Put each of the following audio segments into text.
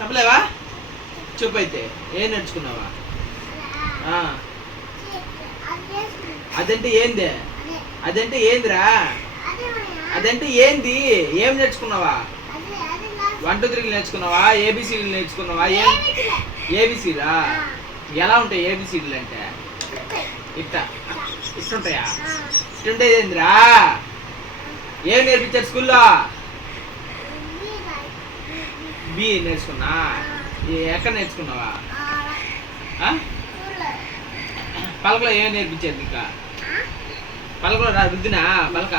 చెప్పలేవా? చెప్పు అయితే ఏం నేర్చుకున్నావా? అదంటే ఏంది? అదంటే ఏందిరా? అదంటే ఏంది? ఏం నేర్చుకున్నావా? 1 2 3 నేర్చుకున్నావా? ఏబిసిడీలు నేర్చుకున్నావా? ఏబిసిడా ఎలా ఉంటాయి ఏబిసిడీలు అంటే? ఇట్టుంటాయా? ఇట్టుండేది ఏందిరా? ఏం నేర్పించారు స్కూల్లో? బి నేర్చుకున్నా. ఎక్కడ నేర్చుకున్నావా? పలకలో ఏం నేర్పించారు ఇంకా? పలకలో రుద్దినా పలక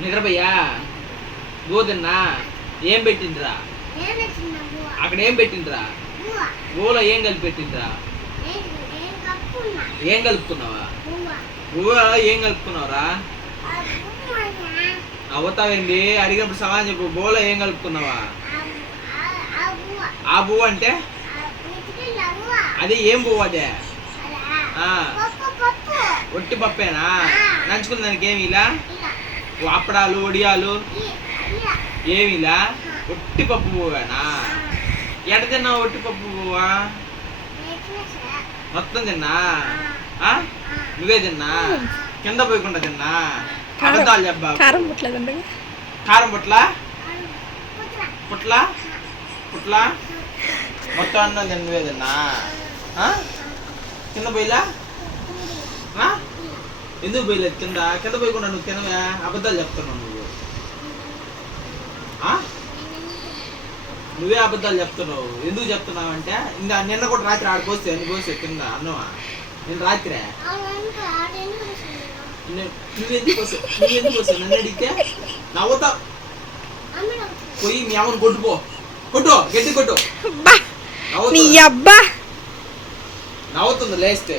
నిద్రపోయా గోదన్నా ఏం పెట్టిండ్రా? అక్కడ ఏం పెట్టిండ్రా? ఊలో ఏం కలిపి పెట్టిండ్రా? ఏం కలుపుతున్నావా? ఊలో ఏం కలుపుకున్నావురా? అవుతావేంది? అడిగినప్పుడు సమాధానం చెప్పు. బోలో ఏం కలుపుకున్నావా? ఆ బువ్వ అంటే అది ఏం బువ్వ? అదే ఒట్టి పప్పేనా? నంచుకున్న దానికి ఏమి ఇలా? అప్పడాలు వడియాలు ఏమిలా? ఒట్టి పప్పు పువ్వేనా? ఎడ తిన్నావు ఒట్టి పప్పు పువ్వా? మొత్తం తిన్నా? నువ్వే తిన్నా? కింద పోయకుండా తిన్నా? అబద్ధాలు చెప్పా. కారం పుట్ల పుట్ల పుట్ల మొత్తం అన్నం తిన్న నువ్వే తిన్నా? కింద పోయిలా? ఎందుకు పోయలేదు కింద? కింద పోయకుండా నువ్వు తినవా? అబద్ధాలు చెప్తున్నావు నువ్వు. నువ్వే అబద్ధాలు చెప్తున్నావు. ఎందుకు చెప్తున్నావు అంటే ఇంకా నిన్న కూడా రాత్రి ఆడిపోస్తే ఎన్ని పోసే కింద అన్నమా? నేను రాత్రి నువ్వెందుకు పోసావు? నన్ను అడిగితే నవ్వుతా. పోయి మీ అమ్మని కొట్టుపో. కొట్టు, గట్టి కొట్టు. నవ్వుతుంది లేస్తే.